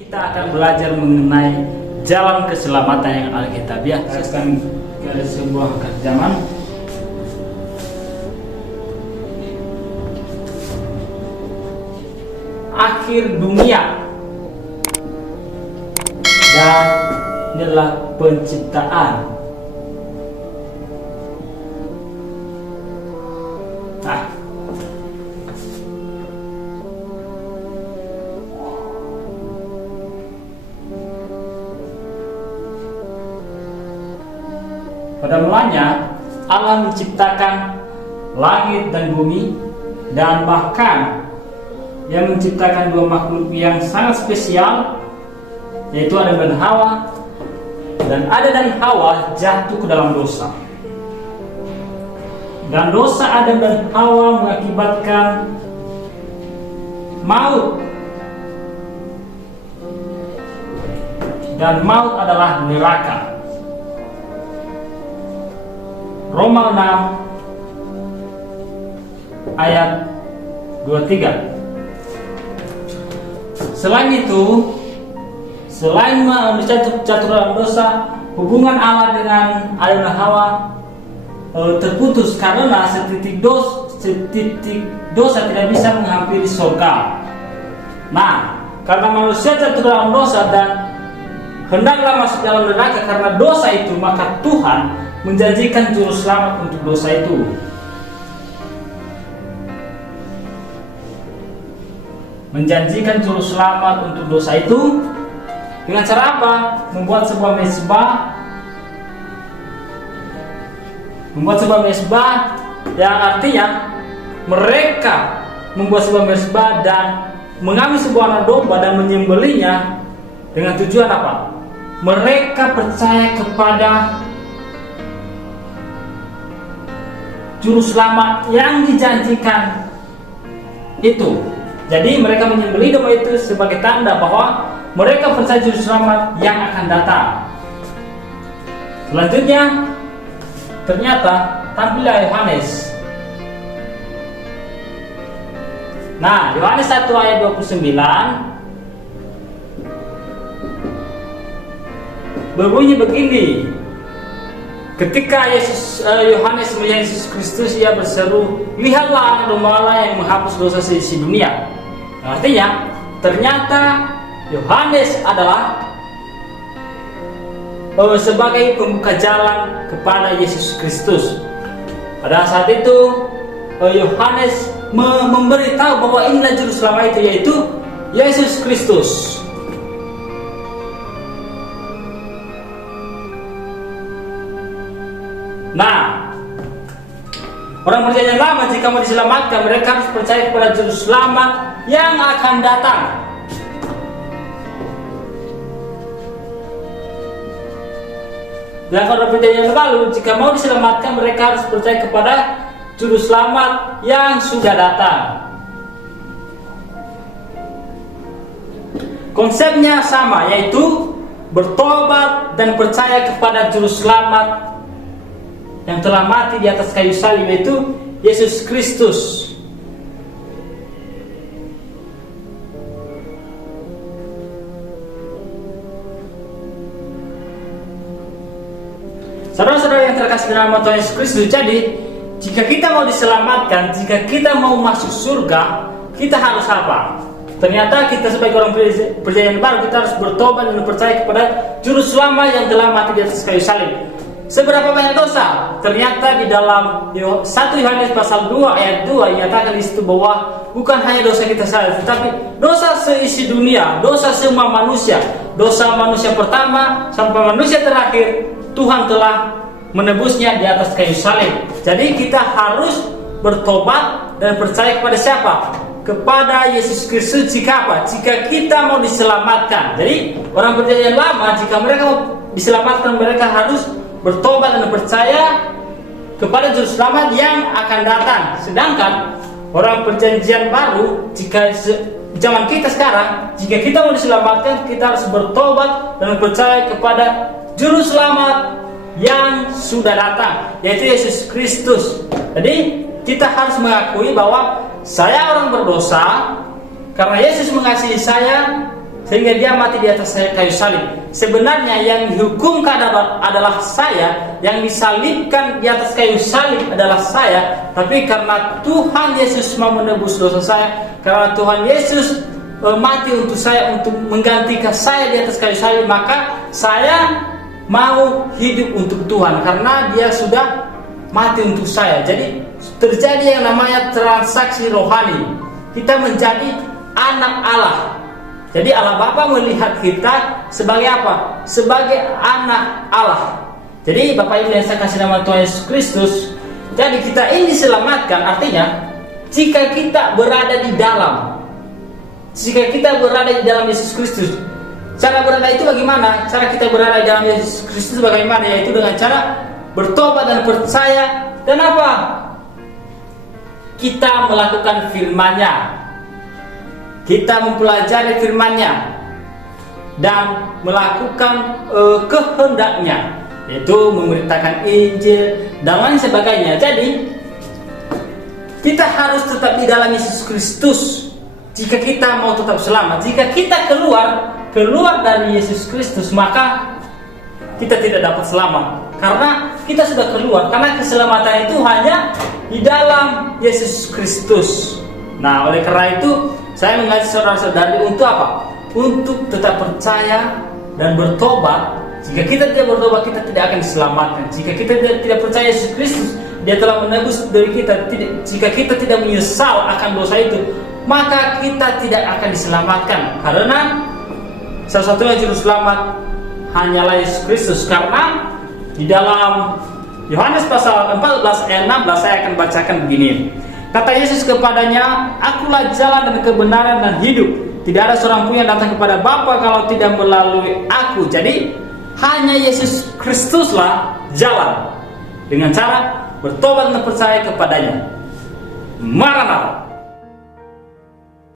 Kita akan belajar mengenai jalan keselamatan yang alkitabiah. Saya akan ke sebuah zaman. Akhir dunia. Dan inilah penciptaan. Nah, pada mulanya Allah menciptakan langit dan bumi, dan bahkan yang menciptakan dua makhluk yang sangat spesial, yaitu Adam dan Hawa. Dan Adam dan Hawa jatuh ke dalam dosa, dan dosa Adam dan Hawa mengakibatkan maut, dan maut adalah neraka. Roma 6 ayat 23. Selain itu, selain manusia jatuh dalam dosa, hubungan Allah dengan Adam dan Hawa terputus karena setitik dosa tidak bisa menghampiri surga. Nah, karena manusia jatuh dalam dosa dan hendaklah masuk dalam neraka karena dosa itu, maka Tuhan menjanjikan juru selamat untuk dosa itu. Menjanjikan juru selamat untuk dosa itu dengan cara apa? Membuat sebuah mezbah yang artinya mereka membuat sebuah mezbah dan mengambil sebuah anak domba dan menyembelihnya dengan tujuan apa? Mereka percaya kepada juru selamat yang dijanjikan itu. Jadi mereka menyembelih domba itu sebagai tanda bahwa mereka percaya juru selamat yang akan datang. Selanjutnya, ternyata tampillah Yohanes. Nah, Yohanes 1 ayat 29 berbunyi begini. Ketika Yohanes melihat Yesus Kristus, ia berseru, "Lihatlah anak domba Allah yang menghapus dosa seisi dunia." Artinya, ternyata Yohanes adalah sebagai pembuka jalan kepada Yesus Kristus. Pada saat itu, Yohanes memberitahu bahwa inilah juru selamat itu, yaitu Yesus Kristus. Nah, orang perjanjian lama jika mau diselamatkan, mereka harus percaya kepada juru selamat yang akan datang. Dan orang perjanjian baru, jika mau diselamatkan, mereka harus percaya kepada juru selamat yang sudah datang. Konsepnya sama, yaitu bertobat dan percaya kepada juru selamat yang telah mati di atas kayu salib, yaitu Yesus Kristus. Saudara-saudara yang terkasih dalam nama Tuhan Yesus Kristus, jadi jika kita mau diselamatkan, jika kita mau masuk surga, kita harus apa? Ternyata kita sebagai orang perjanjian baru, kita harus bertobat dan percaya kepada juru selamat yang telah mati di atas kayu salib. Seberapa banyak dosa? Ternyata di dalam 1 Yohanes pasal 2 ayat 2 dinyatakan di situ bahwa bukan hanya dosa kita saja, tetapi dosa seisi dunia, dosa semua manusia, dosa manusia pertama sampai manusia terakhir, Tuhan telah menebusnya di atas kayu salib. Jadi kita harus bertobat dan percaya kepada siapa? Kepada Yesus Kristus. Jika apa? Jika kita mau diselamatkan. Jadi orang perjanjian lama, jika mereka mau diselamatkan, mereka harus bertobat dan percaya kepada juru selamat yang akan datang. Sedangkan orang perjanjian baru, jika zaman kita sekarang, jika kita mau diselamatkan, kita harus bertobat dan percaya kepada juru selamat yang sudah datang, yaitu Yesus Kristus. Jadi kita harus mengakui bahwa saya orang berdosa, karena Yesus mengasihi saya sehingga dia mati di atas kayu salib. Sebenarnya yang dihukumkan adalah saya, yang disalibkan di atas kayu salib adalah saya. Tapi karena Tuhan Yesus mau menebus dosa saya, karena Tuhan Yesus mati untuk saya, untuk menggantikan saya di atas kayu salib, maka saya mau hidup untuk Tuhan karena dia sudah mati untuk saya. Jadi terjadi yang namanya transaksi rohani. Kita menjadi anak Allah. Jadi Allah Bapa melihat kita sebagai apa? Sebagai anak Allah. Jadi Bapak Ibu yang saya kasih nama Tuhan Yesus Kristus, jadi kita ini diselamatkan, artinya jika kita berada di dalam, jika kita berada di dalam Yesus Kristus. Cara berada itu bagaimana? Cara kita berada di dalam Yesus Kristus bagaimana? Yaitu dengan cara bertobat dan percaya. Dan apa? Kita melakukan firman-Nya. Kita mempelajari firman-Nya dan melakukan kehendak-Nya, yaitu memberitakan Injil dan lain sebagainya. Jadi kita harus tetap di dalam Yesus Kristus jika kita mau tetap selamat. Jika kita keluar dari Yesus Kristus, maka kita tidak dapat selamat, karena kita sudah keluar. Karena keselamatan itu hanya di dalam Yesus Kristus. Nah, oleh karena itu saya mengajak saudara-saudari untuk apa? Untuk tetap percaya dan bertobat. Jika kita tidak bertobat, kita tidak akan diselamatkan. Jika kita tidak percaya Yesus Kristus, Dia telah menebus dari kita. Jika kita tidak menyesal akan dosa itu, maka kita tidak akan diselamatkan. Karena satu-satunya juru selamat hanyalah Yesus Kristus. Karena di dalam Yohanes pasal 14 ayat 16 saya akan bacakan begini. Kata Yesus kepadanya, "Akulah jalan dan kebenaran dan hidup. Tidak ada seorang pun yang datang kepada Bapa kalau tidak melalui Aku." Jadi hanya Yesus Kristuslah jalan, dengan cara bertobat dan percaya kepadanya. Maranatha.